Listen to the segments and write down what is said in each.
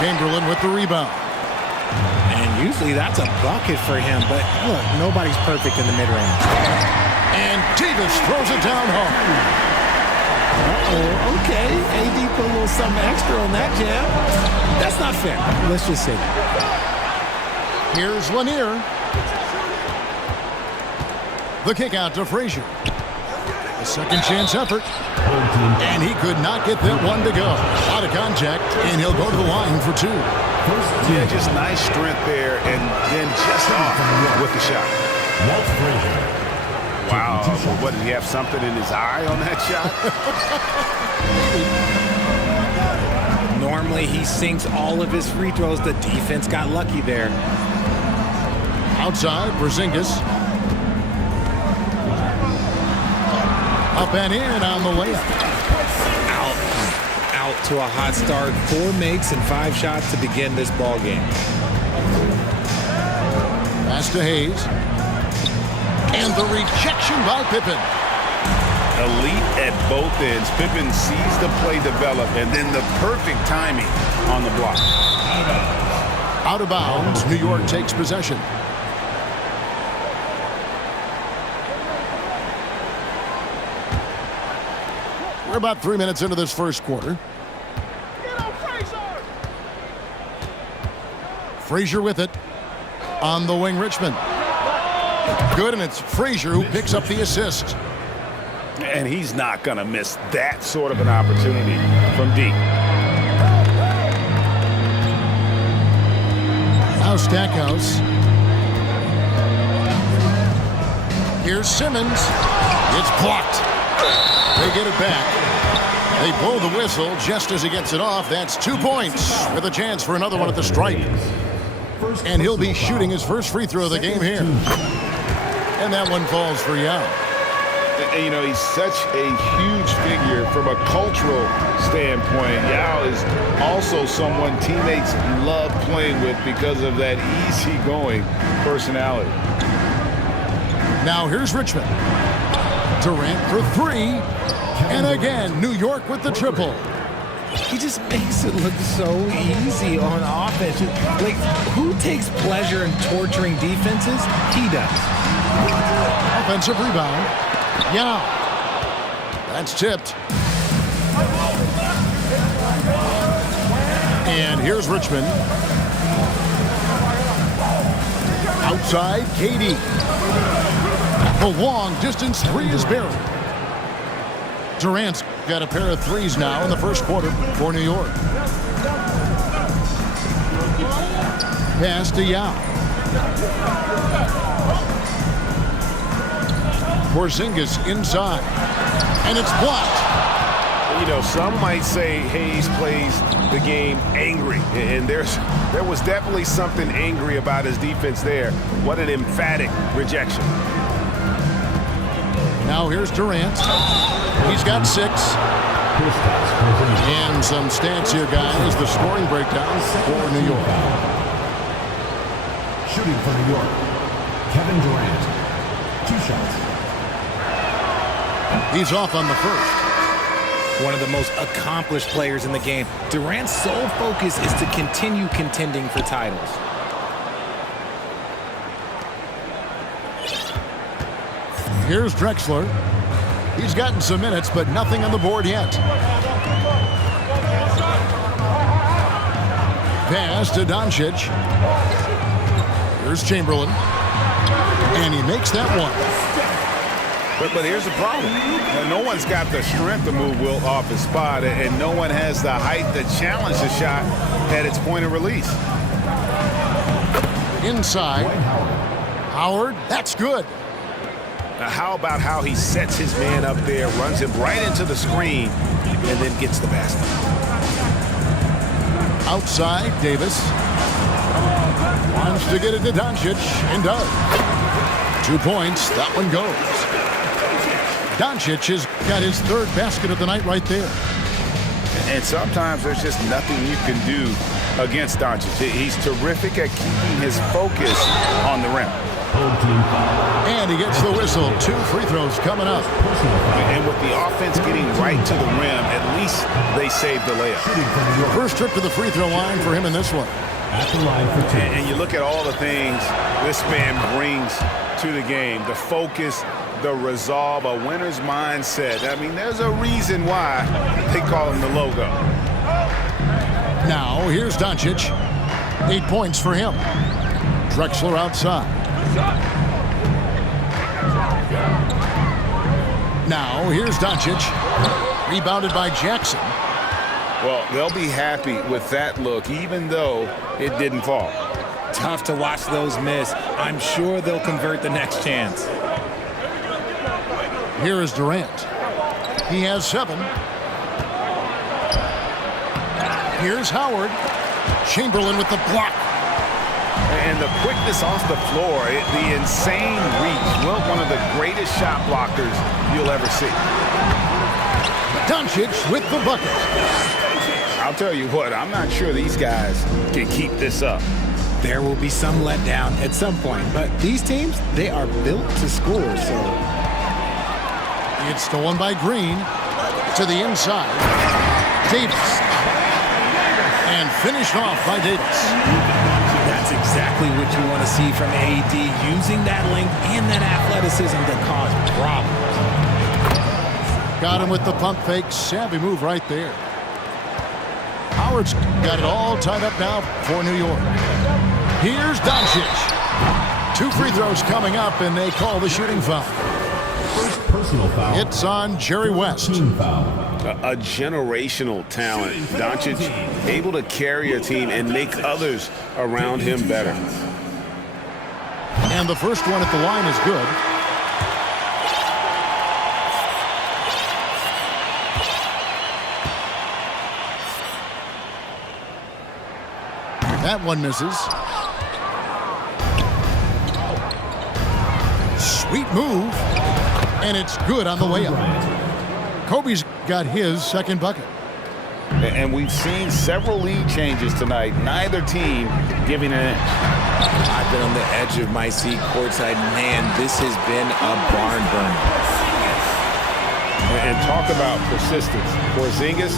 Chamberlain with the rebound. And usually that's a bucket for him, but look, nobody's perfect in the mid-range. And Davis throws it down hard. Uh-oh, okay. AD put a little something extra on that jam. That's not fair. Let's just say that. Here's Lanier. The kick out to Frazier. A second chance effort. And he could not get that one to go. Out of contact, and he'll go to the line for two. Yeah, just nice strength there, and then just off with the shot. Wow, what, did he have something in his eye on that shot? Normally he sinks all of his free throws. The defense got lucky there. Outside, Porzingis. Up and in on the layup. Out to a hot start. 4 makes and 5 shots to begin this ball game. Pass to Hayes. And the rejection by Pippen. Elite at both ends. Pippen sees the play develop, and then the perfect timing on the block. Out of bounds, New York takes possession. We're about 3 minutes into this first quarter. Frazier with it. On the wing, Richmond. Good, and it's Frazier who picks up the assist. And he's not going to miss that sort of an opportunity from deep. Now Stackhouse. Here's Simmons. It's blocked. They get it back. They blow the whistle just as he gets it off. That's 2 points with a chance for another one at the stripe. And he'll be shooting his first free throw of the game here. And that one falls for Yao. And, you know, he's such a huge figure from a cultural standpoint. Yao is also someone teammates love playing with because of that easygoing personality. Now here's Richmond. Durant for 3. And again, New York with the triple. He just makes it look so easy on offense. Like, who takes pleasure in torturing defenses? He does. Offensive rebound. Yeah. That's tipped. And here's Richmond. Outside, KD. The long distance 3 is buried. Durant's got a pair of 3s now in the first quarter for New York. Pass to Yao. Porzingis inside. And it's blocked. You know, some might say Hayes plays the game angry. And there was definitely something angry about his defense there. What an emphatic rejection. Now here's Durant. He's got 6. And some stats here, guys. The scoring breakdown for New York. Shooting for New York, Kevin Durant. 2 shots. He's off on the first. One of the most accomplished players in the game. Durant's sole focus is to continue contending for titles. Here's Drexler. He's gotten some minutes, but nothing on the board yet. Pass to Doncic. Here's Chamberlain. And he makes that one. But here's the problem. No one's got the strength to move Wilt off his spot, and no one has the height to challenge the shot at its point of release. Inside. Howard, that's good. Now, how about how he sets his man up there, runs him right into the screen, and then gets the basket. Outside, Davis. Wants to get it to Doncic, and does. 2 points, that one goes. Doncic has got his 3rd basket of the night right there. And sometimes there's just nothing you can do against Doncic. He's terrific at keeping his focus on the rim. Home team foul. And he gets the whistle. 2 free throws coming up. And with the offense getting right to the rim, at least they saved the layup. First trip to the free throw line for him in this one. At the line for 2. And you look at all the things this man brings to the game. The focus, the resolve, a winner's mindset. I mean, there's a reason why they call him the logo. Now, here's Doncic. 8 points for him. Drexler outside. Now, here's Doncic. Rebounded by Jackson. Well, they'll be happy with that look, even though it didn't fall. Tough to watch those miss. I'm sure they'll convert the next chance. Here is Durant. He has 7. Here's Howard. Chamberlain with the block. And the quickness off the floor, the insane reach. Well, one of the greatest shot blockers you'll ever see. Doncic with the bucket. I'll tell you what, I'm not sure these guys can keep this up. There will be some letdown at some point, but these teams, they are built to score, so. It's stolen by Green. To the inside. Davis. And finished off by Davis. That's exactly what you want to see from AD, using that length and that athleticism to cause problems. Got him with the pump fake. Savvy move right there. Howard's got it all tied up now for New York. Here's Doncic. 2 free throws coming up, and they call the shooting foul. First personal foul. It's on Jerry West. Team foul. A generational talent. Doncic able to carry a team and make others around him better. And the first one at the line is good. That one misses. Sweet move. And it's good on the way up. Kobe's got his second bucket. And we've seen several lead changes tonight. Neither team giving an inch. I've been on the edge of my seat courtside. Man, this has been a barn burner. And talk about persistence. Porzingis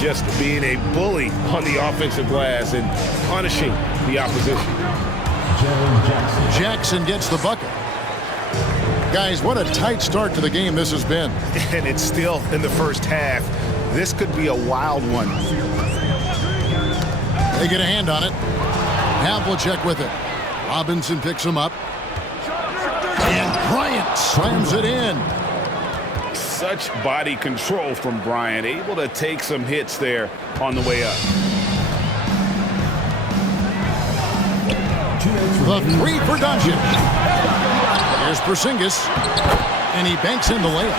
just being a bully on the offensive glass and punishing the opposition. Jackson gets the bucket. Guys, what a tight start to the game this has been. And it's still in the first half. This could be a wild one. They get a hand on it. Havlicek with it. Robinson picks him up. And Bryant slams it in. Such body control from Bryant. Able to take some hits there on the way up. The 3 for Doncic. Here's Porzingis. And he banks in the layup.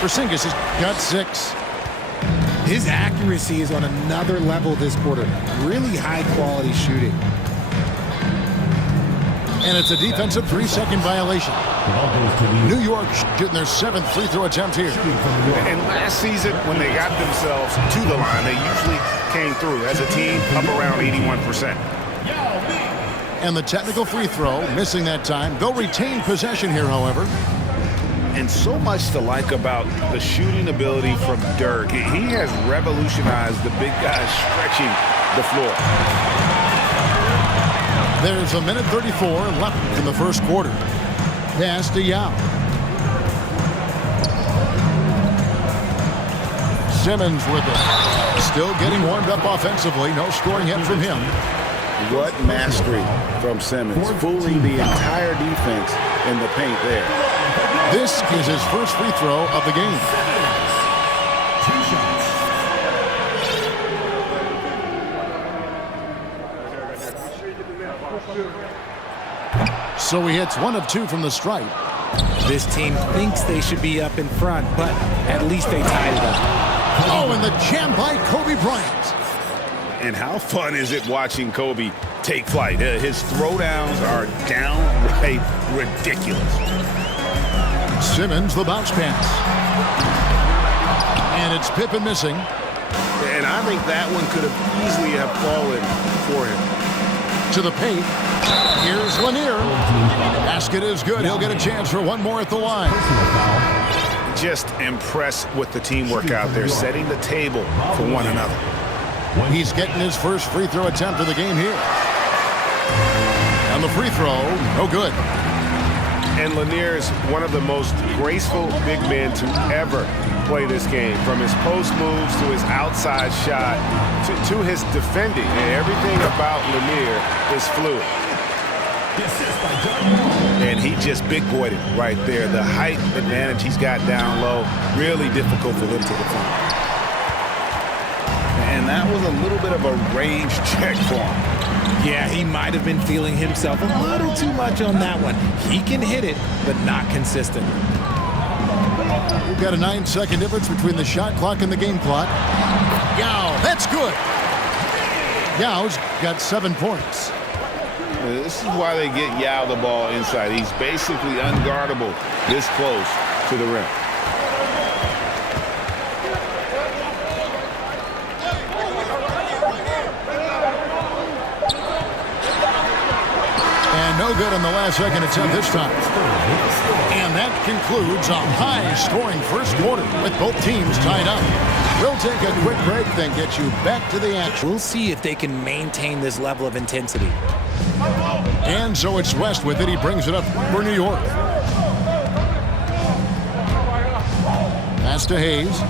Porzingis has got 6. His accuracy is on another level this quarter. Really high-quality shooting. And it's a defensive 3-second violation. New York shooting their 7th free throw attempt here. And last season, when they got themselves to the line, they usually came through as a team up around 81%. And the technical free throw, missing that time. They'll retain possession here, however. And so much to like about the shooting ability from Dirk. He has revolutionized the big guys stretching the floor. There's a minute 34 left in the first quarter. Pass to Yao. Simmons with it. Still getting warmed up offensively. No scoring yet from him. What mastery from Simmons, fooling the entire defense in the paint there. This is his first free throw of the game. So he hits 1 of 2 from the stripe. This team thinks they should be up in front, but at least they tied it up. Oh, and the jam by Kobe Bryant. And how fun is it watching Kobe take flight? His throwdowns are downright ridiculous. Simmons, the bounce pass. And it's Pippen missing. And I think that one could have easily have fallen for him. To the paint. Here's Lanier. Basket is good. He'll get a chance for one more at the line. Just impressed with the teamwork out there, setting the table for one another. He's getting his first free throw attempt of the game here. And the free throw, no good. And Lanier is one of the most graceful big men to ever play this game. From his post moves to his outside shot to his defending. And everything about Lanier is fluid. And he just big boyed it right there. The height advantage he's got down low, really difficult for him to defend. And that was a little bit of a range check for him. Yeah, he might have been feeling himself a little too much on that one. He can hit it, but not consistently. We've got a 9-second difference between the shot clock and the game clock. Yao, that's good. Yao's got 7 points. This is why they get Yao the ball inside. He's basically unguardable this close to the rim. And no good on the last second attempt this time. And that concludes a high-scoring first quarter with both teams tied up. We'll take a quick break, then get you back to the action. We'll see if they can maintain this level of intensity. And so it's West with it. He brings it up for New York. Pass to Hayes.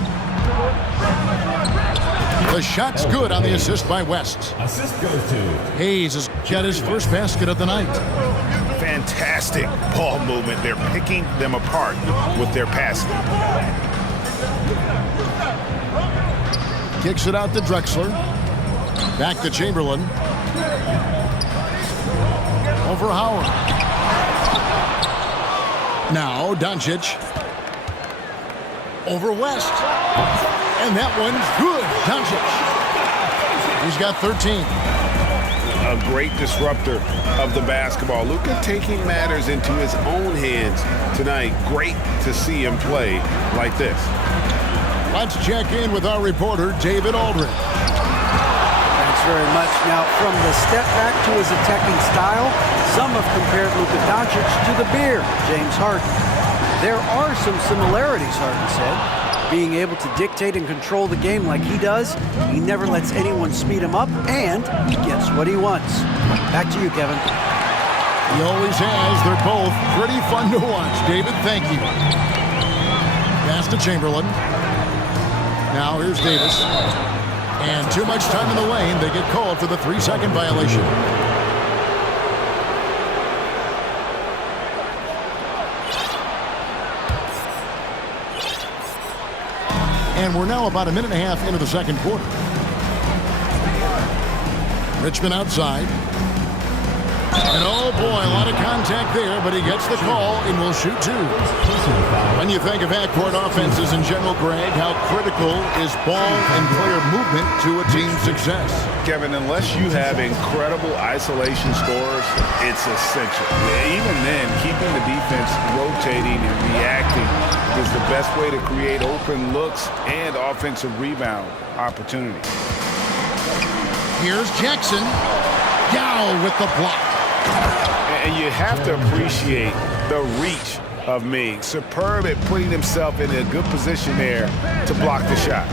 The shot's good on the assist by West. Assist goes to Hayes has got his first basket of the night. Fantastic ball movement. They're picking them apart with their passing. Kicks it out to Drexler. Back to Chamberlain. Over Howard. Now Doncic. Over West. And that one's good. Doncic. He's got 13. A great disruptor of the basketball. Luka taking matters into his own hands tonight. Great to see him play like this. Let's check in with our reporter, David Aldridge. Thanks very much. Now, from the step back to his attacking style, some have compared Luka Doncic to the bear, James Harden. There are some similarities, Harden said. Being able to dictate and control the game like he does, he never lets anyone speed him up, and he gets what he wants. Back to you, Kevin. He always has. They're both pretty fun to watch. David, thank you. Pass to Chamberlain. Now here's Davis. And too much time in the lane. They get called for the 3-second violation. And we're now about a minute and a half into the second quarter. Richmond outside. And oh boy, a lot of contact there, but he gets the call and will shoot 2. When you think of half-court offenses in general, Greg, how critical is ball and player movement to a team's success? Kevin, unless you have incredible isolation scores, it's essential. Even then, keeping the defense rotating and reacting is the best way to create open looks and offensive rebound opportunities. Here's Jackson. Yao with the block. And you have to appreciate the reach of Ming. Superb at putting himself in a good position there to block the shot.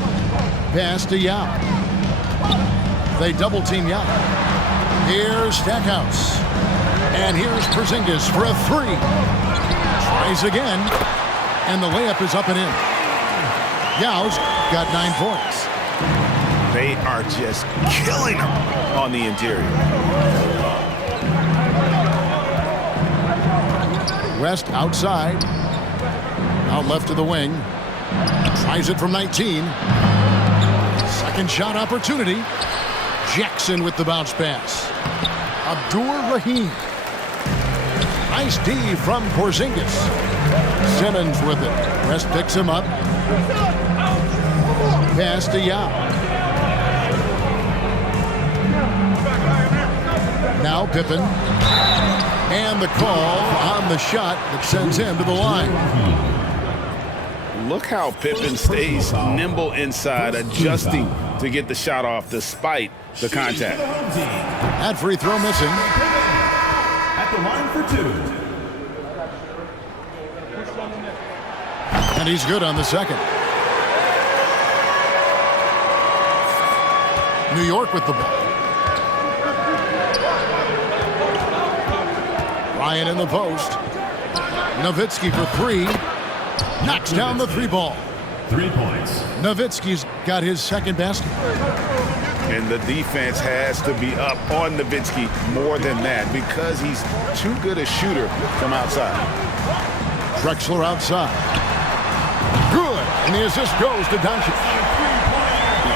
Pass to Yao. They double team Yao. Here's Stackhouse. And here's Porzingis for a 3. Tries again. And the layup is up and in. Yao's got 9 points. They are just killing him on the interior. West outside. Out left to the wing. Tries it from 19. Second shot opportunity. Jackson with the bounce pass. Abdur-Rahim. Nice D from Porzingis. Simmons with it. West picks him up. Pass to Yao. Now Pippen. And the call on the shot that sends him to the line. Look how Pippen stays nimble inside, adjusting to get the shot off despite the contact. That free throw missing. At the line for 2. And he's good on the second. New York with the ball. Ryan in the post. Nowitzki for 3. Knocks down the 3 ball. 3 points. Nowitzki's got his second basket. And the defense has to be up on Nowitzki more than that because he's too good a shooter from outside. Drexler outside. Good. And the assist goes to Doncic.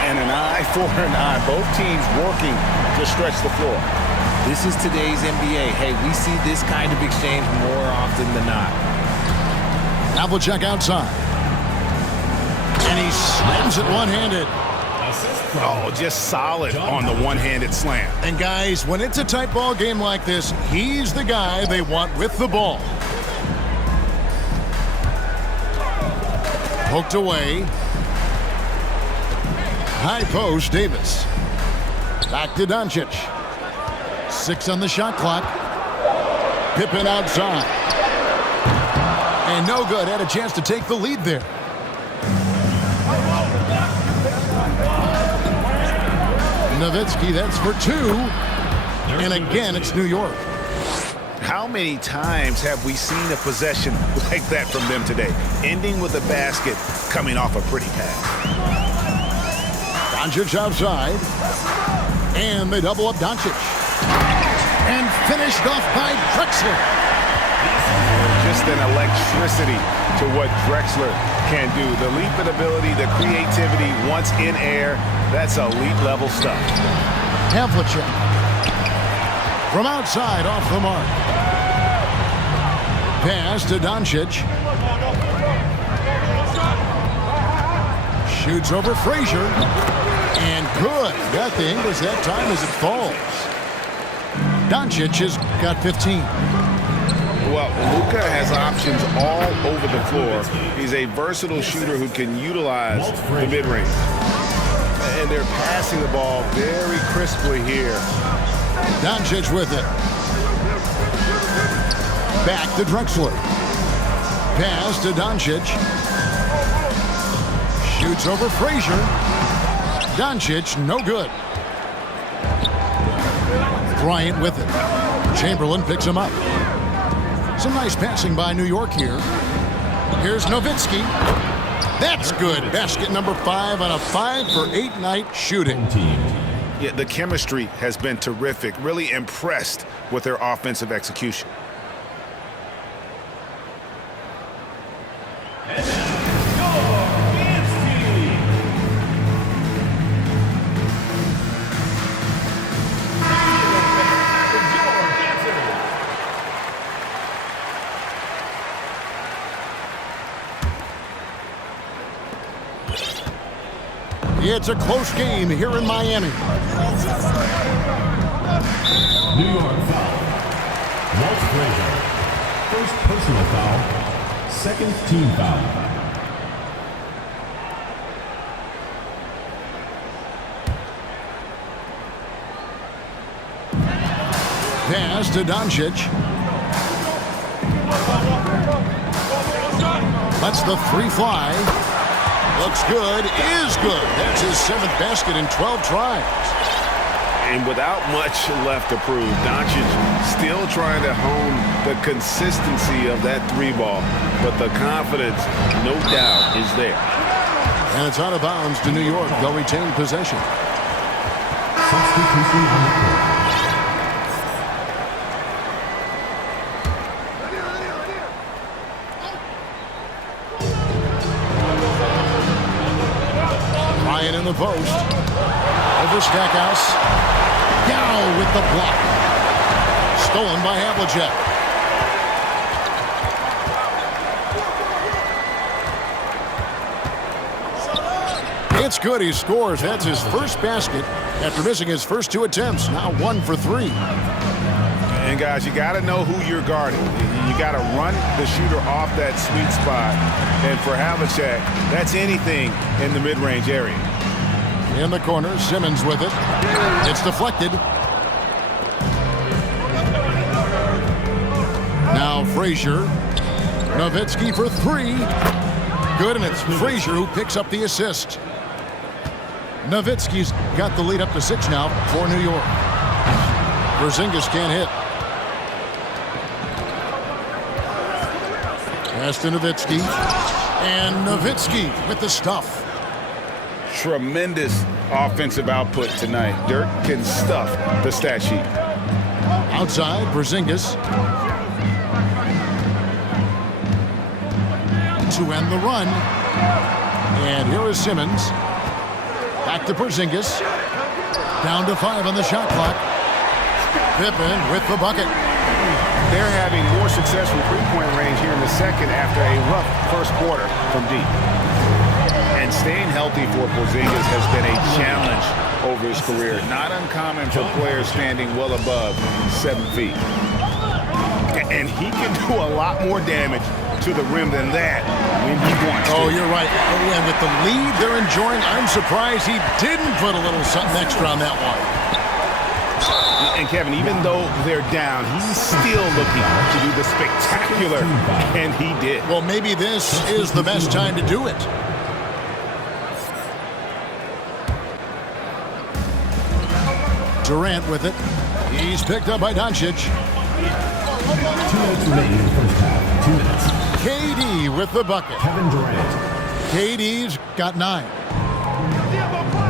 And an eye for an eye. Both teams working to stretch the floor. This is today's NBA. Hey, we see this kind of exchange more often than not. Havlicek outside. And he slams it one-handed. Oh, just solid on the one-handed slam. And guys, when it's a tight ball game like this, he's the guy they want with the ball. Poked away. High post, Davis. Back to Doncic. 6 on the shot clock. Pippen outside. And no good. Had a chance to take the lead there. Nowitzki, that's for 2. And again, it's New York. How many times have we seen a possession like that from them today? Ending with a basket, coming off a pretty pass. Doncic outside. And they double up Doncic. And finished off by Drexler. Just an electricity to what Drexler can do. The leaping ability, the creativity, once in air, that's elite level stuff. Havlicek. From outside, off the mark. Pass to Doncic. Shoots over Frazier. And good. Got the English that time as it falls. Doncic has got 15. Well, Luka has options all over the floor. He's a versatile shooter who can utilize the mid-range. And they're passing the ball very crisply here. Doncic with it. Back to Drexler. Pass to Doncic. Shoots over Frazier. Doncic, no good. Bryant with it. Chamberlain picks him up. Some nice passing by New York here. Here's Nowitzki. That's good. Basket number 5 on a 5-for-8 night shooting. Yeah, the chemistry has been terrific. Really impressed with their offensive execution. It's a close game here in Miami. New York foul. Walt Frazier. First personal foul. Second team foul. Pass to Doncic. Lets the 3 fly. Looks good, is good. That's his 7th basket in 12 tries. And without much left to prove, Doncic still trying to hone the consistency of that 3 ball. But the confidence, no doubt, is there. And it's out of bounds to New York. They'll retain possession. Substitution on the court. In the post. Over Stackhouse. Down with the block. Stolen by Havlicek. It's good. He scores. That's his first basket after missing his first 2 attempts. Now 1 for 3. And guys, you got to know who you're guarding. You got to run the shooter off that sweet spot. And for Havlicek, that's anything in the mid-range area. In the corner, Simmons with it. It's deflected. Now Frazier. Nowitzki for three. Good, and it's Frazier who picks up the assist. Nowitzki's got the lead up to 6 now for New York. Porzingis can't hit. Pass to Nowitzki. And Nowitzki with the stuff. Tremendous offensive output tonight. Dirk can stuff the stat sheet. Outside, Porzingis. To end the run. And here is Simmons. Back to Porzingis. Down to 5 on the shot clock. Pippen with the bucket. They're having more success from three-point range here in the second after a rough first quarter from deep. And staying healthy for Porzingis has been a challenge over his career. Not uncommon for players standing well above 7 feet. And he can do a lot more damage to the rim than that when he wants to. Oh, you're right. Oh, and with the lead they're enjoying, I'm surprised he didn't put a little something extra on that one. And Kevin, even though they're down, he's still looking to do the spectacular, and he did. Well, maybe this is the best time to do it. Durant with it. He's picked up by Doncic. 2 minutes remaining in the first half. 2 minutes. KD with the bucket. Kevin Durant. KD's got 9.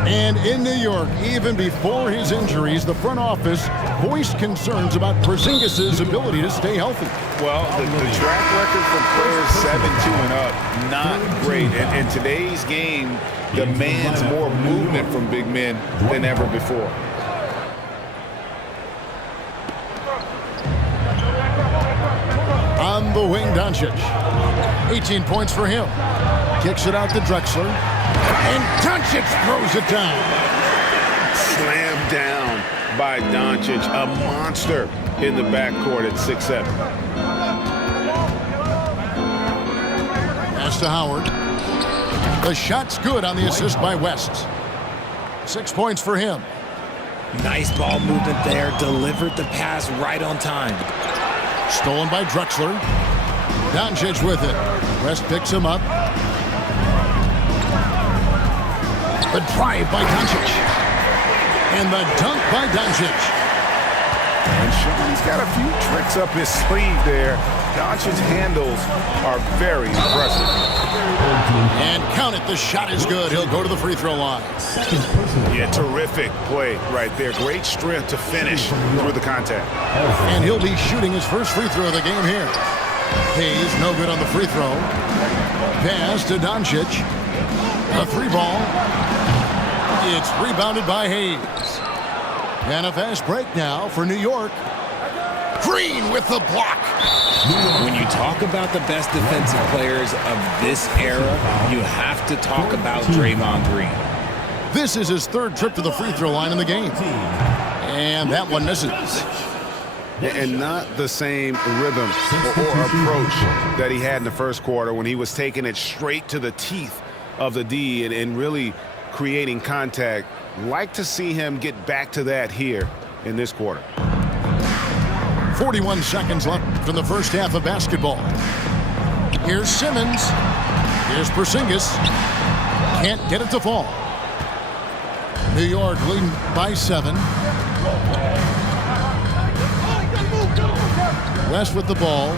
And in New York, even before his injuries, the front office voiced concerns about Porzingis' ability to stay healthy. Well, the track record for players 7-2 and up, not great. And today's game demands more movement from big men than ever before. On the wing, Doncic. 18 points for him. Kicks it out to Drexler. And Doncic throws it down. Slammed down by Doncic, a monster in the backcourt at 6'7". Pass to Howard. The shot's good on the assist by West. 6 points for him. Nice ball movement there. Delivered the pass right on time. Stolen by Drexler. Doncic with it. West picks him up. The drive by Doncic. And the dunk by Doncic. And Sean's got a few tricks up his sleeve there. Doncic's handles are very impressive. And count it, the shot is good. He'll go to the free throw line. Yeah, terrific play right there. Great strength to finish through the contact. And he'll be shooting his first free throw of the game here. Hayes, no good on the free throw. Pass to Doncic. A 3-ball. It's rebounded by Hayes. And a fast break now for New York. Green with the block. When you talk about the best defensive players of this era, you have to talk about Draymond Green. This is his 3rd trip to the free throw line in the game. And that one misses. And not the same rhythm or approach that he had in the first quarter when he was taking it straight to the teeth of the D and really creating contact. Like to see him get back to that here in this quarter. 41 seconds left in the first half of basketball. Here's Simmons. Here's Porzingis. Can't get it to fall. New York leading by 7. West with the ball.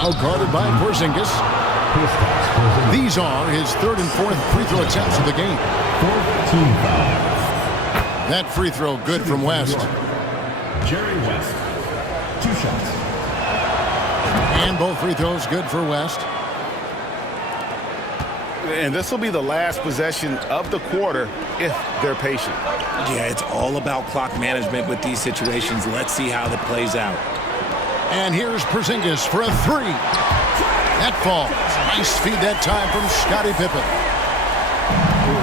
Out guarded by Porzingis. These are his 3rd and 4th free throw attempts of the game. 14 foul. That free throw good from West. Jerry West. 2 shots. And both free throws good for West. And this will be the last possession of the quarter if they're patient. Yeah, it's all about clock management with these situations. Let's see how that plays out. And here's Porzingis for a 3. That falls. Nice feed that time from Scottie Pippen.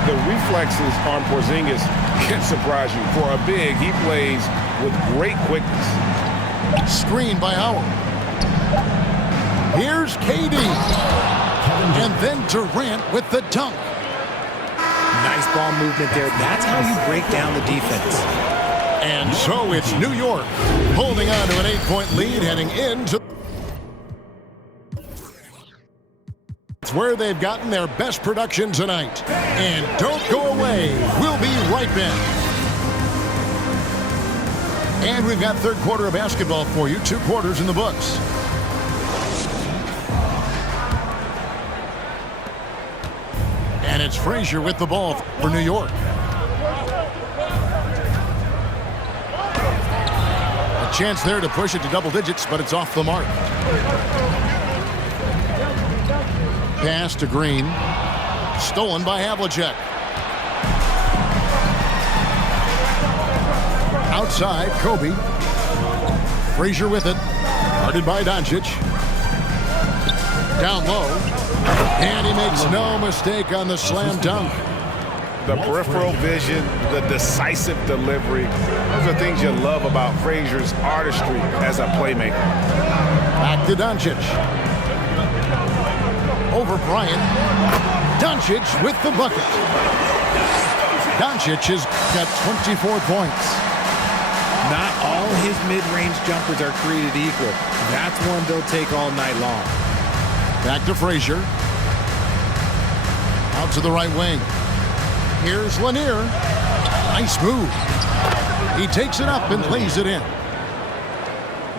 The reflexes on Porzingis can surprise you. For a big, he plays with great quickness. Screen by Howard. Here's KD. And then Durant with the dunk. Nice ball movement there. That's how you break down the defense. And so it's New York holding on to an 8-point lead heading into where they've gotten their best production tonight. And don't go away. We'll be right back. And we've got third quarter of basketball for you. 2 quarters in the books. And it's Frazier with the ball for New York. A chance there to push it to double digits, but it's off the mark. Pass to Green. Stolen by Havlicek. Outside, Kobe. Frazier with it. Guarded by Doncic. Down low. And he makes no mistake on the slam dunk. The peripheral vision, the decisive delivery. Those are things you love about Frazier's artistry as a playmaker. Back to Doncic. Over Bryant. Doncic with the bucket. Doncic has got 24 points. Not all his mid-range jumpers are created equal. That's one they'll take all night long. Back to Frazier. Out to the right wing. Here's Lanier. Nice move. He takes it up and lays it in.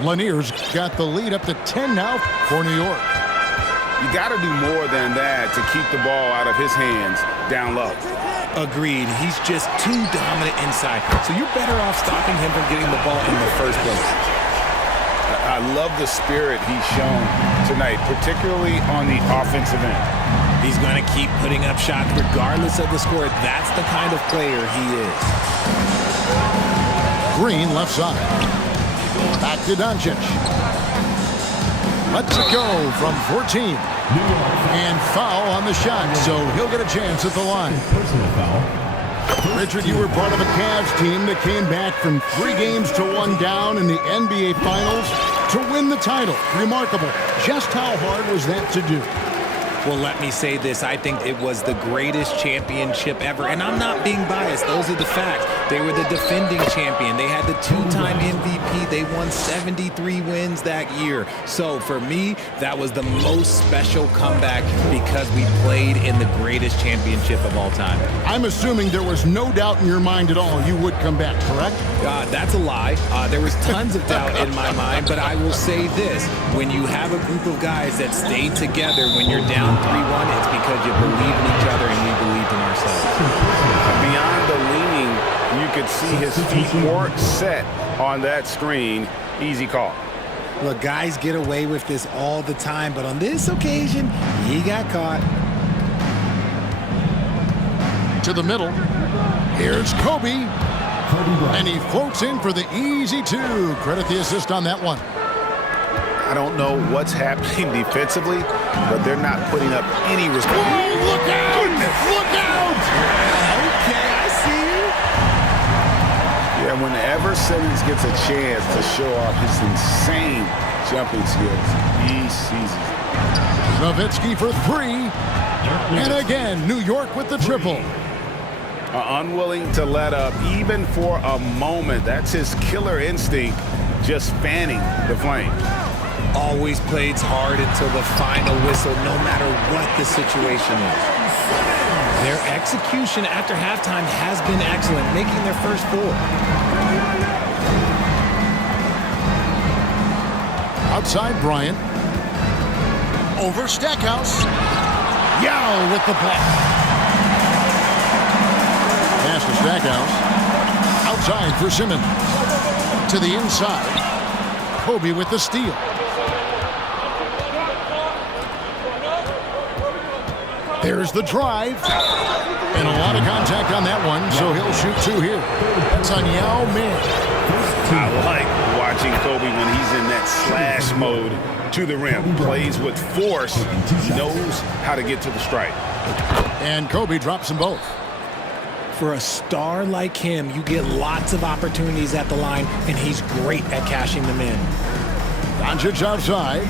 Lanier's got the lead up to 10 now for New York. You got to do more than that to keep the ball out of his hands down low. Agreed. He's just too dominant inside. So you're better off stopping him from getting the ball in the first place. I love the spirit he's shown tonight, particularly on the offensive end. He's going to keep putting up shots regardless of the score. That's the kind of player he is. Green left side. Back to Doncic. Let's go from 14. And foul on the shot, so he'll get a chance at the line. Personal foul. Richard, you were part of a Cavs team that came back from 3 games to 1 down in the NBA Finals to win the title. Remarkable. Just how hard was that to do? Well, let me say this. I think it was the greatest championship ever. And I'm not being biased. Those are the facts. They were the defending champion. They had the 2-time MVP. They won 73 wins that year. So for me, that was the most special comeback because we played in the greatest championship of all time. I'm assuming there was no doubt in your mind at all you would come back, correct? That's a lie. There was tons of doubt in my mind, but I will say this. When you have a group of guys that stay together when you're down 3-1, it's because you believe in each other and we believed in ourselves. Beyond the leaning, you could see his feet weren't set on that screen. Easy call. Look, guys get away with this all the time, but on this occasion, he got caught. To the middle. Here's Kobe. And he floats in for the easy 2. Credit the assist on that one. I don't know what's happening defensively, but they're not putting up any response. Oh, look out! Goodness. Look out! Okay, I see you. Yeah, whenever Simmons gets a chance to show off his insane jumping skills, he seizes it. Nowitzki for 3. And again, New York with the triple. Unwilling to let up even for a moment. That's his killer instinct, just fanning the flame. Always plays hard until the final whistle, no matter what the situation is. Their execution after halftime has been excellent, making their first 4. Outside Bryant. Over Stackhouse. Yao with the block. Pass to Stackhouse. Outside for Simmons. To the inside. Kobe with the steal. There's the drive. And a lot of contact on that one, so he'll shoot 2 here. That's on Yao Ming. I like watching Kobe when he's in that slash mode to the rim. Plays with force, knows how to get to the stripe. And Kobe drops them both. For a star like him, you get lots of opportunities at the line, and he's great at cashing them in. Doncic outside.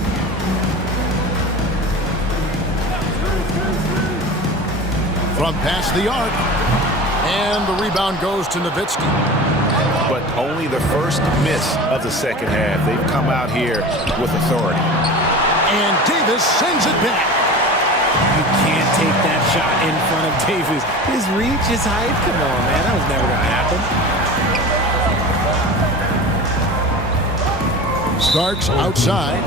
from past the arc. And the rebound goes to Nowitzki. But only the first miss of the second half. They've come out here with authority. And Davis sends it back. You can't take that shot in front of Davis. His reach, his height. Come on, man. That was never going to happen. Starks outside.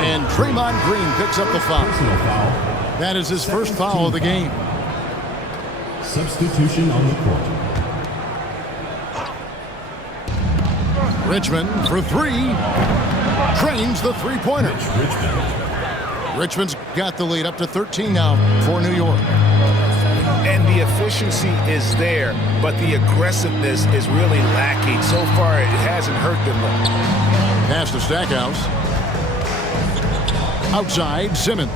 And Draymond Green picks up the foul. That is his first foul of the game. Substitution on the court. Richmond for three. Trains the three-pointer. Richmond's got the lead up to 13 now for New York. And the efficiency is there, but the aggressiveness is really lacking. So far, it hasn't hurt them much. Pass to Stackhouse. Outside, Simmons.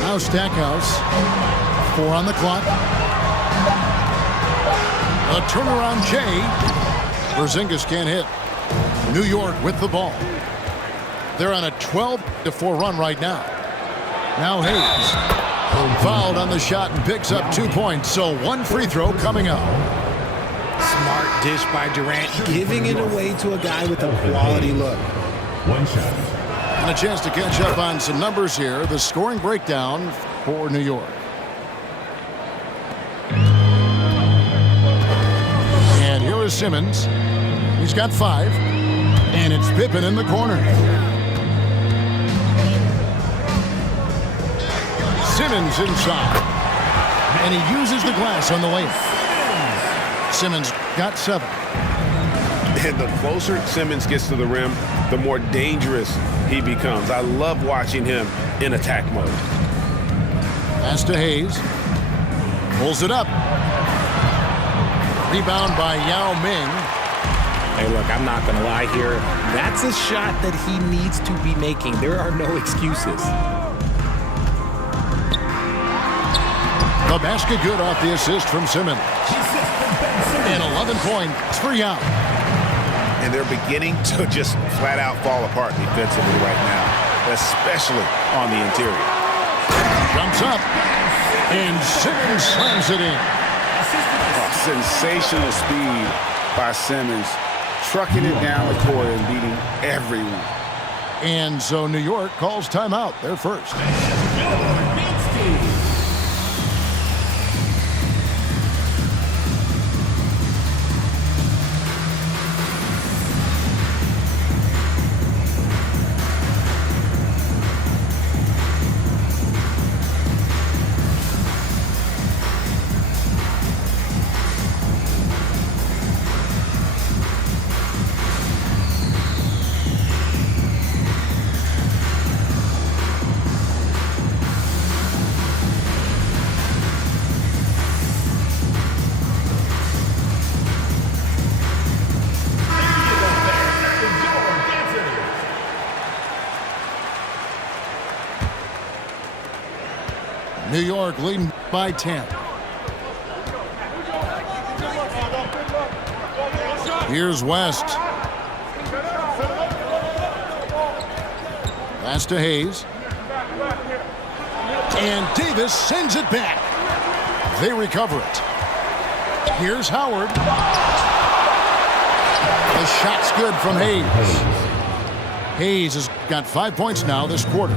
Now Stackhouse. 4 on the clock. A turnaround Jay. Porzingis can't hit. New York with the ball. They're on a 12-4 run right now. Now Hayes. Fouled on the shot and picks up 2 points, so 1 free throw coming up. Smart dish by Durant, giving it away to a guy with a quality look. 1 shot. And a chance to catch up on some numbers here. The scoring breakdown for New York. And here is Simmons. He's got 5. And it's Pippen in the corner. Simmons inside. And he uses the glass on the layup. Simmons got 7. And the closer Simmons gets to the rim, the more dangerous he becomes. I love watching him in attack mode. Pass to Hayes. Pulls it up. Rebound by Yao Ming. Hey, look, I'm not going to lie here. That's a shot that he needs to be making. There are no excuses. The basket good off the assist from Simmons. And 11 points for Yao. And they're beginning to just flat out fall apart defensively right now, especially on the interior. Jumps up. And Simmons slams it in. Oh, sensational speed by Simmons. Trucking it down the court and beating everyone. And so New York calls timeout. They're first. New York leading by 10. Here's West. Pass to Hayes. And Davis sends it back. They recover it. Here's Howard. The shot's good from Hayes. Hayes has got 5 points now this quarter.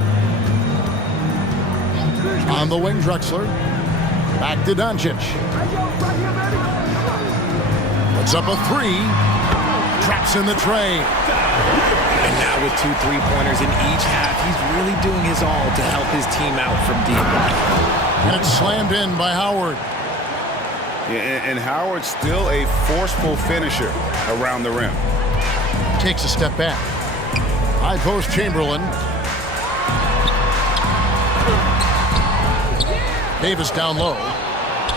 On the wing, Drexler. Back to Doncic. Puts up a 3. Traps in the tray. And now with 2 3-pointers in each half, he's really doing his all to help his team out from deep. And it's slammed in by Howard. Yeah, and Howard's still a forceful finisher around the rim. Takes a step back. High post Chamberlain. Davis down low.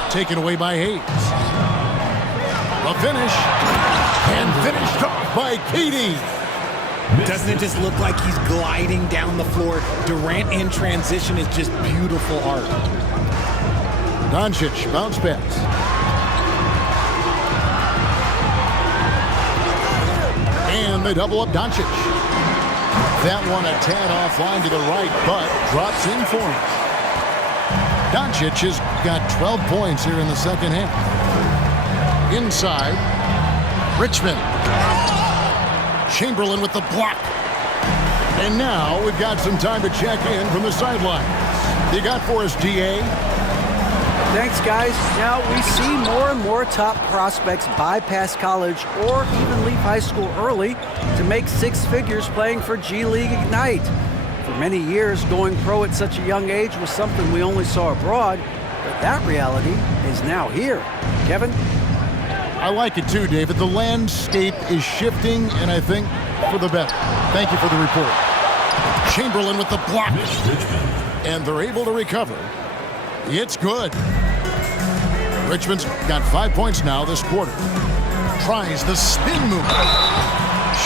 Taken away by Hayes. A finish. And finished off by Katie. Doesn't it just look like he's gliding down the floor? Durant in transition is just beautiful art. Doncic, bounce pass. And they double up Doncic. That one a tad offline to the right, but drops in for him. Doncic has got 12 points here in the second half. Inside, Richmond. Chamberlain with the block. And now we've got some time to check in from the sideline. You got for us, DA? Thanks, guys. Now, we see more and more top prospects bypass college or even leave high school early to make six figures playing for G League Ignite. For many years, going pro at such a young age was something we only saw abroad, but that reality is now here. Kevin? I like it too, David. The landscape is shifting, and I think for the better. Thank you for the report. Chamberlain with the block. And they're able to recover. It's good. Richmond's got 5 points now this quarter. Tries the spin move.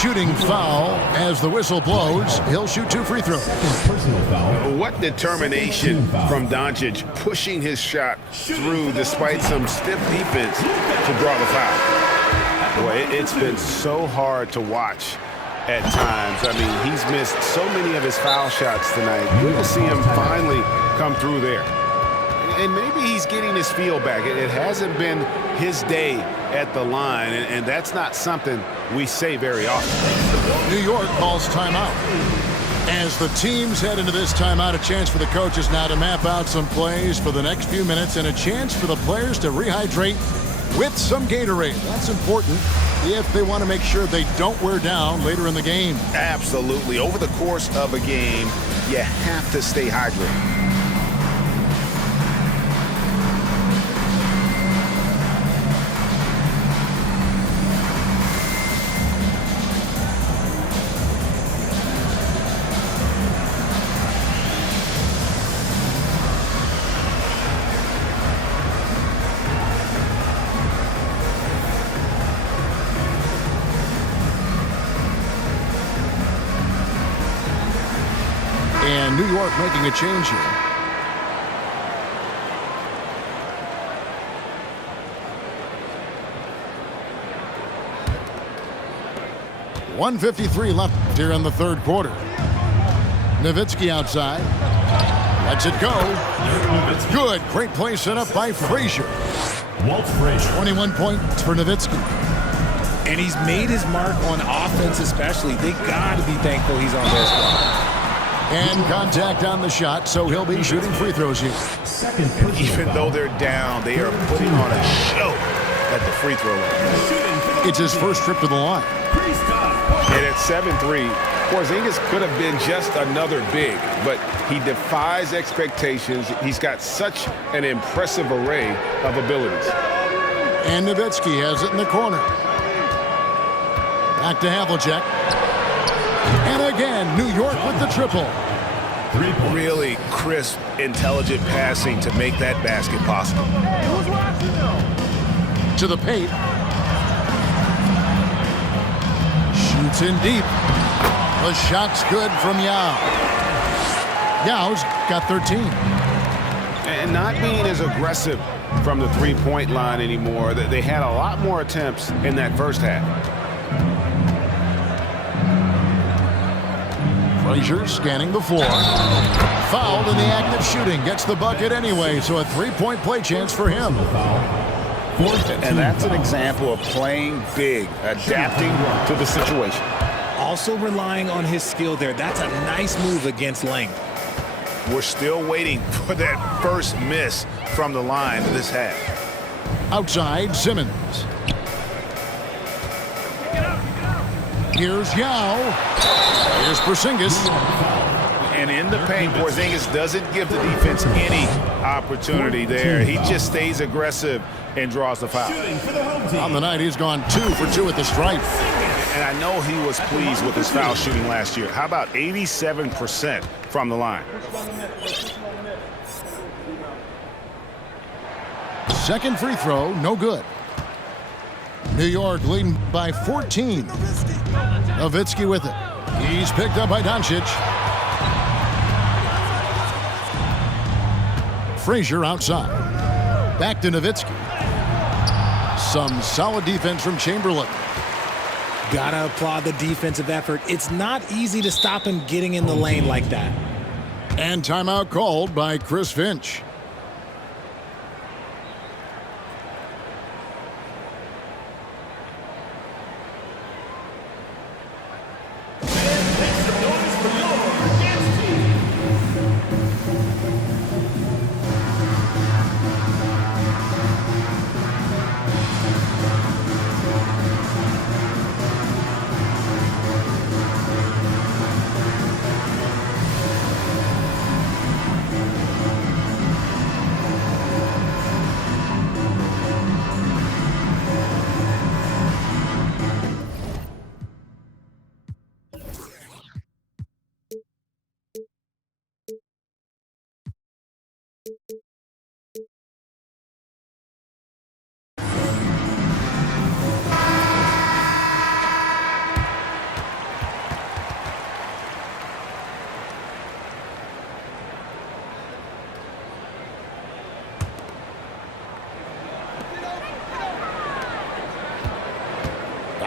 Shooting foul as the whistle blows. He'll shoot 2 free throws. Personal foul. What determination from Doncic pushing his shot through despite some stiff defense to draw the foul. Boy, it's been so hard to watch at times. I mean, he's missed so many of his foul shots tonight. Good to see him finally come through there. And maybe he's getting his feel back. It hasn't been his day at the line, and that's not something we say very often. New York calls timeout. As the teams head into this timeout, a chance for the coaches now to map out some plays for the next few minutes and a chance for the players to rehydrate with some Gatorade. That's important if they want to make sure they don't wear down later in the game. Absolutely. Over the course of a game, you have to stay hydrated. And New York making a change here. .153 left here in the third quarter. Nowitzki outside. Lets it go. Good. Great play set up by Frazier. Walt Frazier. 21 points for Nowitzki. And he's made his mark on offense especially. They got to be thankful he's on their squad. And contact on the shot, so he'll be shooting free throws here. Second Even though they're down, they are putting on a show at the free throw line. It's his first trip to the line. And at 7-3, Porzingis could have been just another big, but he defies expectations. He's got such an impressive array of abilities. And Nowitzki has it in the corner. Back to Havlicek. And again, New York with the triple. Really crisp, intelligent passing to make that basket possible. To the paint. Shoots in deep. The shot's good from Yao. Yao's got 13. And not being as aggressive from the three-point line anymore. They had a lot more attempts in that first half. Frazier scanning the floor. Fouled in the act of shooting. Gets the bucket anyway, so a three-point play chance for him. And that's an example of playing big, adapting to the situation. Also relying on his skill there. That's a nice move against length. We're still waiting for that first miss from the line of this half. Outside, Simmons. Here's Yao. Here's Porzingis. And in the paint, Porzingis doesn't give the defense any opportunity there. He just stays aggressive and draws the foul. On the night, he's gone 2 for 2 at the stripe. And I know he was pleased with his foul shooting last year. How about 87% from the line? Second free throw, no good. New York leading by 14. Nowitzki with it. He's picked up by Doncic. Frazier outside. Back to Nowitzki. Some solid defense from Chamberlain. Gotta applaud the defensive effort. It's not easy to stop him getting in the lane like that. And timeout called by Chris Finch.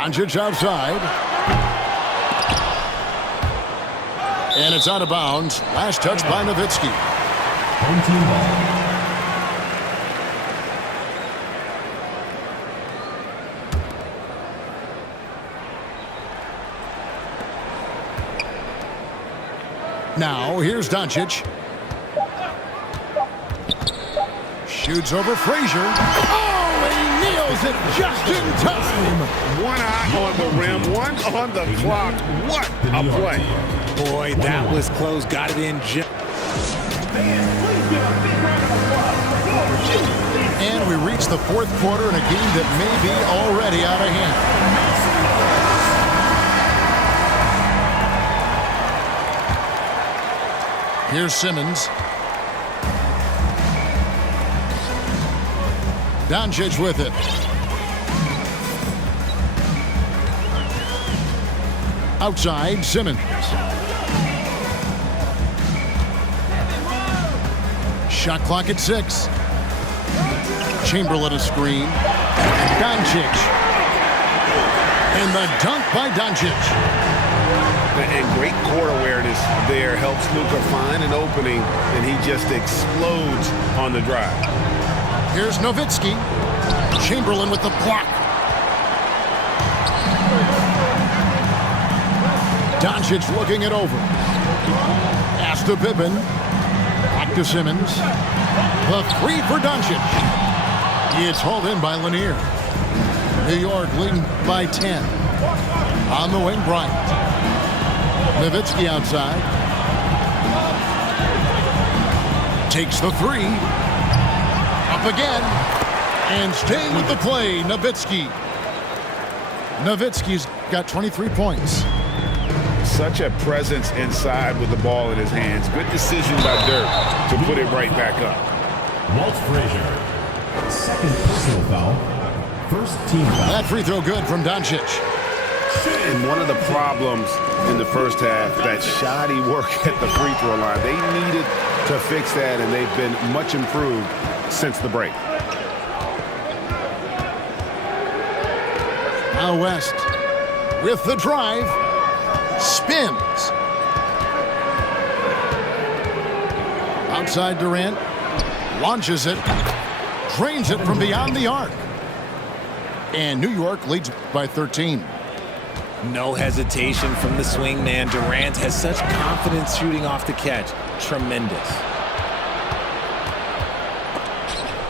Doncic outside. And it's out of bounds. Last touch by Nowitzki. Home team ball. Now, here's Doncic. Shoots over Frazier. Oh, and he nails it just in time. One eye on the rim, one on the clock. What a play. Boy, that was close. Got it in just. And we reach the fourth quarter in a game that may be already out of hand. Here's Simmons. Doncic with it. Outside, Simmons. Shot clock at 6. Chamberlain a screen. Doncic. And the dunk by Doncic. And great court awareness there helps Luka find an opening, and he just explodes on the drive. Here's Nowitzki. Chamberlain with the block. Doncic looking it over. Pass to Pippen. Back to Simmons. The three for Doncic. It's hauled in by Lanier. New York leading by 10. On the wing, Bryant. Nowitzki outside. Takes the three. Up again. And staying with the play, Nowitzki. Nowitzki's got 23 points. Such a presence inside with the ball in his hands. Good decision by Dirk to put it right back up. Walt Frazier. Second personal foul. First team foul. That free throw good from Doncic. And one of the problems in the first half, that shoddy work at the free throw line. They needed to fix that, and they've been much improved since the break. Now West with the drive. Spins. Outside Durant. Launches it. Drains it from beyond the arc. And New York leads by 13. No hesitation from the swing man. Durant has such confidence shooting off the catch. Tremendous.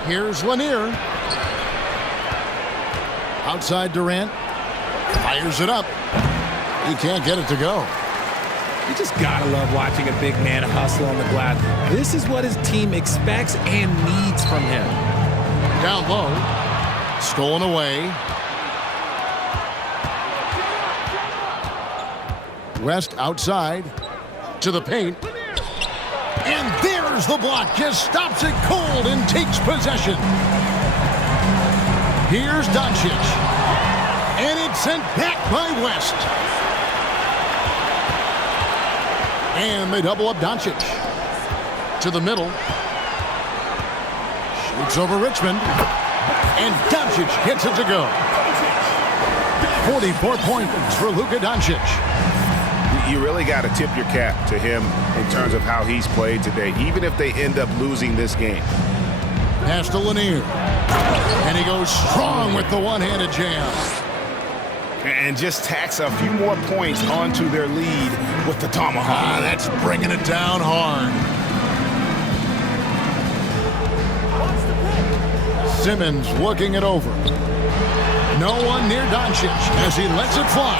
Here's Lanier. Outside Durant. Fires it up. He can't get it to go. You just gotta love watching a big man hustle on the glass. This is what his team expects and needs from him. Down low. Stolen away. West outside to the paint. And there's the block. Just stops it cold and takes possession. Here's Doncic. And it's sent back by West. And they double up Doncic. To the middle. Shoots over Richmond. And Doncic gets it to go. 44 points for Luka Doncic. You really got to tip your cap to him in terms of how he's played today, even if they end up losing this game. Pass to Lanier. And he goes strong with the one-handed jam. And just tacks a few more points onto their lead with the tomahawk. That's bringing it down hard. Simmons looking it over. No one near Doncic as he lets it fly.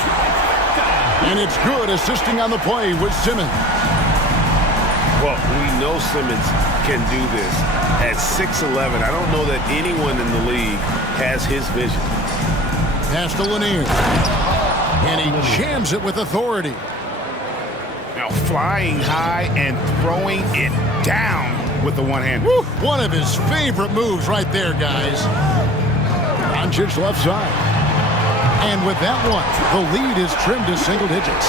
And it's good, assisting on the play with Simmons. Well, we know Simmons can do this. At 6'11", I don't know that anyone in the league has his vision. Pass to Lanier. And he jams it with authority. Now flying high and throwing it down with the one hand. Woo, one of his favorite moves right there, guys. Doncic left side. And with that one, the lead is trimmed to single digits.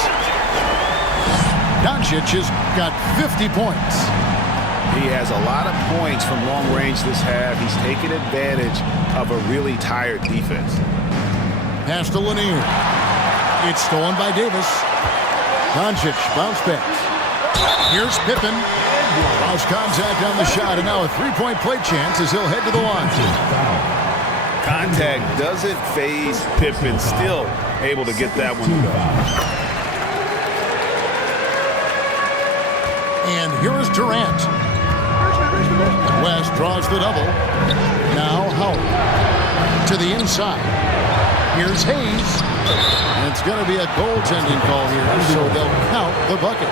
Doncic has got 50 points. He has a lot of points from long range this half. He's taken advantage of a really tired defense. Pass to Lanier. It's stolen by Davis. Doncic bounce pass. Here's Pippen. Lost contact on the shot, and now a three-point play chance as he'll head to the line. Contact doesn't phase Pippen. Still able to get that one to go. And here is Durant. West draws the double. Now Howard to the inside. Here's Hayes. And it's going to be a goaltending call here, so they'll count the bucket.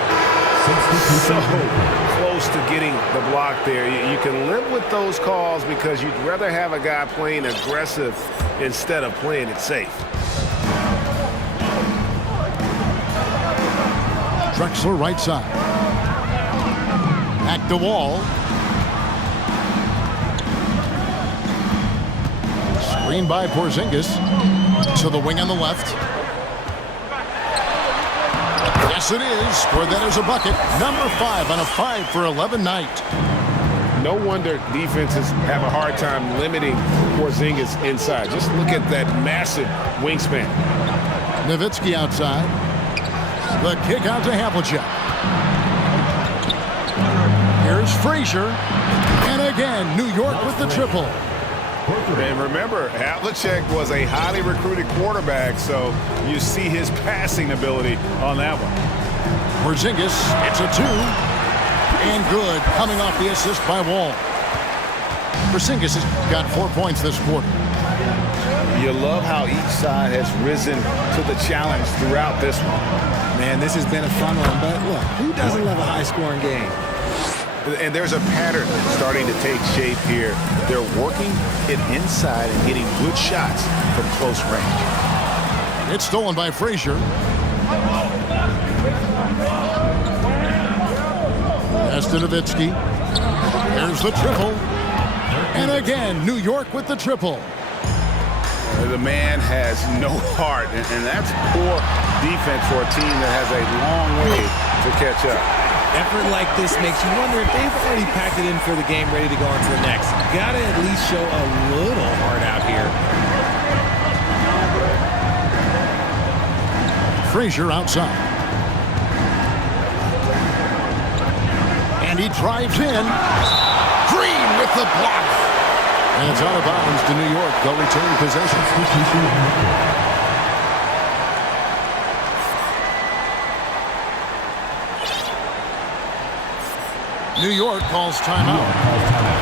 So close to getting the block there. You can live with those calls because you'd rather have a guy playing aggressive instead of playing it safe. Drexler right side. Back to Wall. Screen by Porzingis. To the wing on the left. Yes, it is. For that is a bucket. Number 5 on a 5 for 11 night. No wonder defenses have a hard time limiting Porzingis inside. Just look at that massive wingspan. Nowitzki outside. The kick out to Havlicek. Here's Frazier. And again, New York with the triple. And remember, Havlicek was a highly recruited quarterback, so you see his passing ability on that one. Porzingis, it's a 2. And good, coming off the assist by Wall. Porzingis has got 4 points this quarter. You love how each side has risen to the challenge throughout this one. Man, this has been a fun one, but look, who doesn't love a high-scoring game? And there's a pattern starting to take shape here. They're working it inside and getting good shots from close range. It's stolen by Frazier. Pass to Nowitzki. There's the triple. And again, New York with the triple. The man has no heart, and that's poor defense for a team that has a long way to catch up. Effort like this makes you wonder if they've already packed it in for the game, ready to go on to the next. Got to at least show a little heart out here. Frazier outside. And he drives in. Green with the block. And it's out of bounds to New York. They'll retain possession. New York calls timeout.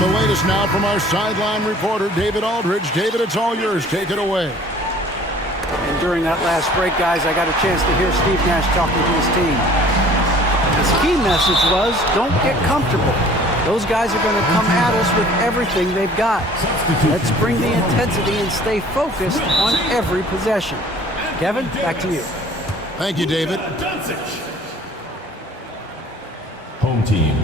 The latest now from our sideline reporter, David Aldridge. David, it's all yours. Take it away. And during that last break, guys, I got a chance to hear Steve Nash talking to his team. His key message was, don't get comfortable. Those guys are going to come at us with everything they've got. Let's bring the intensity and stay focused on every possession. Kevin, back to you. Thank you, David. Home team.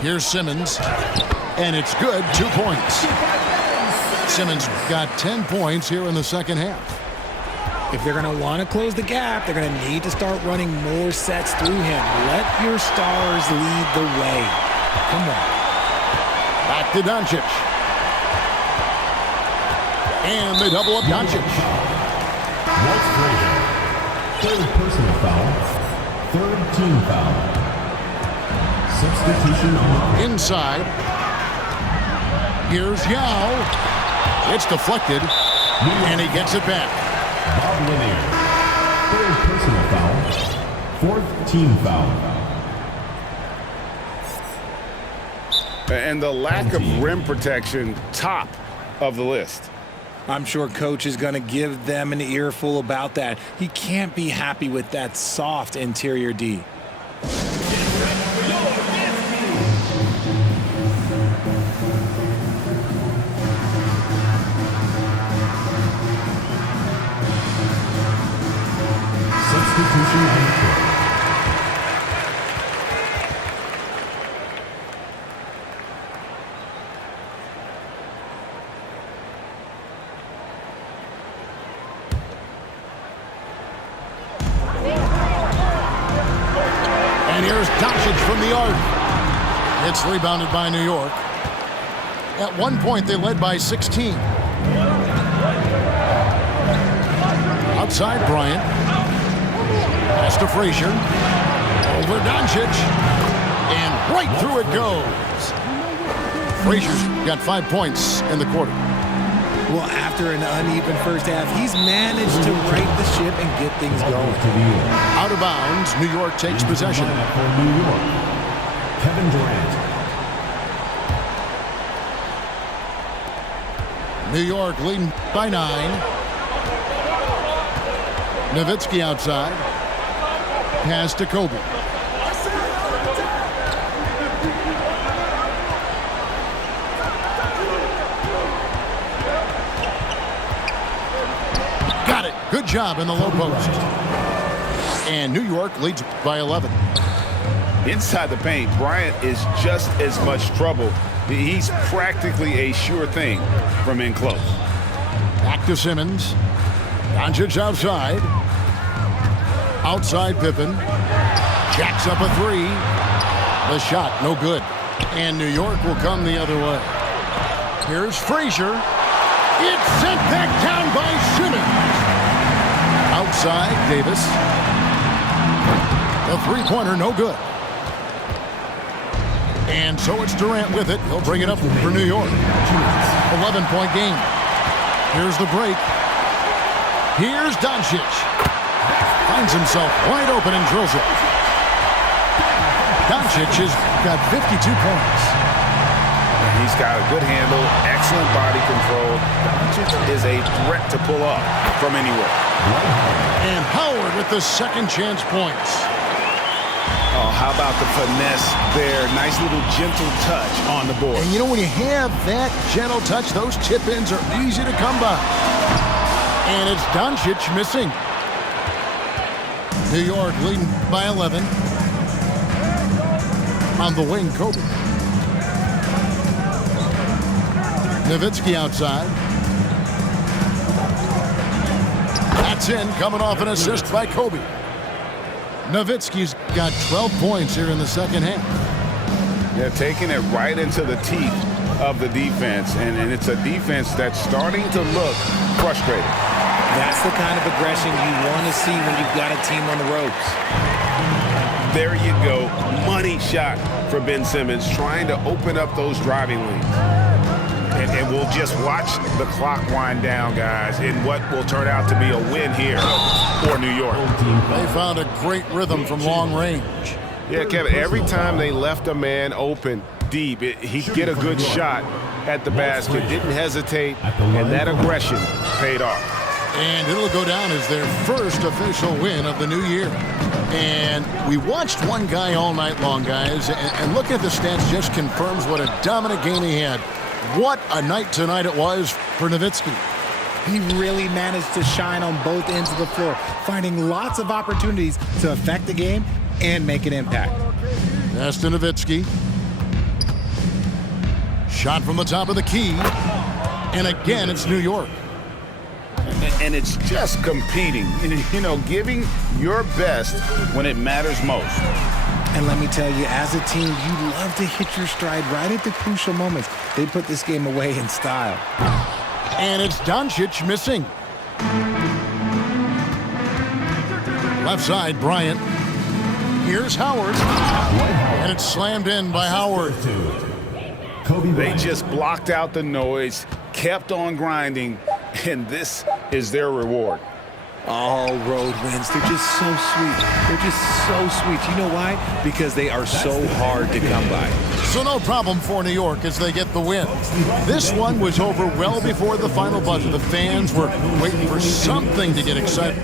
Here's Simmons, and it's good, 2 points. Simmons got 10 points here in the second half. If they're going to want to close the gap, they're going to need to start running more sets through him. Let your stars lead the way. Come on. Back to Doncic. And they double up Doncic. Walt Frazier. Third personal foul. Third team foul. Substitution on. Inside. Here's Yao. It's deflected. And he gets it back. Bob Lanier. Third personal foul. Fourth team foul. And the lack of rim protection, top of the list. I'm sure coach is going to give them an earful about that. He can't be happy with that soft interior D. Substitution on the court. And here's Doncic from the arc. It's rebounded by New York. At one point, they led by 16. Outside Bryant. Pass to Frazier. Over Doncic. And right through it goes. Frazier's got 5 points in the quarter. Well, after an uneven first half, he's managed to right the ship and get things going. Out of bounds, New York takes possession. For New York, Kevin Durant. New York leading by 9. Nowitzki outside. Pass to Kobe. Got it. Good job in the low post. And New York leads by 11. Inside the paint, Bryant is just as much trouble. He's practically a sure thing from in close. Back to Simmons. Doncic outside. Outside Pippen. Jacks up a 3. The shot, no good. And New York will come the other way. Here's Frazier. It's sent back down by Simmons. Outside Davis. The three-pointer, no good. And so it's Durant with it. He'll bring it up for New York. 11-point game. Here's the break. Here's Doncic. Finds himself wide open and drills it. Doncic has got 52 points. He's got a good handle, excellent body control. Doncic is a threat to pull up from anywhere. And Howard with the second chance points. Oh, how about the finesse there? Nice little gentle touch on the board. And you know, when you have that gentle touch, those tip-ins are easy to come by. And it's Doncic missing. New York leading by 11. On the wing, Kobe. Nowitzki outside. That's in, coming off an assist by Kobe. Nowitzki's got 12 points here in the second half. They're taking it right into the teeth of the defense, and it's a defense that's starting to look frustrated. That's the kind of aggression you want to see when you've got a team on the ropes. There you go. Money shot for Ben Simmons, trying to open up those driving lanes. And we'll just watch the clock wind down, guys, in what will turn out to be a win here for New York. They found a great rhythm from long range. Yeah, Kevin, every time they left a man open deep, he'd get a good shot at the basket, didn't hesitate, and that aggression paid off. And it'll go down as their first official win of the new year. And we watched one guy all night long, guys, and looking at the stats just confirms what a dominant game he had. What a night tonight it was for Nowitzki. He really managed to shine on both ends of the floor, finding lots of opportunities to affect the game and make an impact. Pass to Nowitzki. Shot from the top of the key. And again, it's New York. and it's just competing, giving your best when it matters most. And let me tell you, as a team, you love to hit your stride right at the crucial moments. They put this game away in style. And it's Doncic missing. Left side, Bryant. Here's Howard. And it's slammed in by Howard. They just blocked out the noise, kept on grinding, and this is their reward. All road wins. They're just so sweet. They're just so sweet. You know why? Because they are so hard to come by. So no problem for New York as they get the win. This one was over well before the final buzzer. The fans were waiting for something to get excited.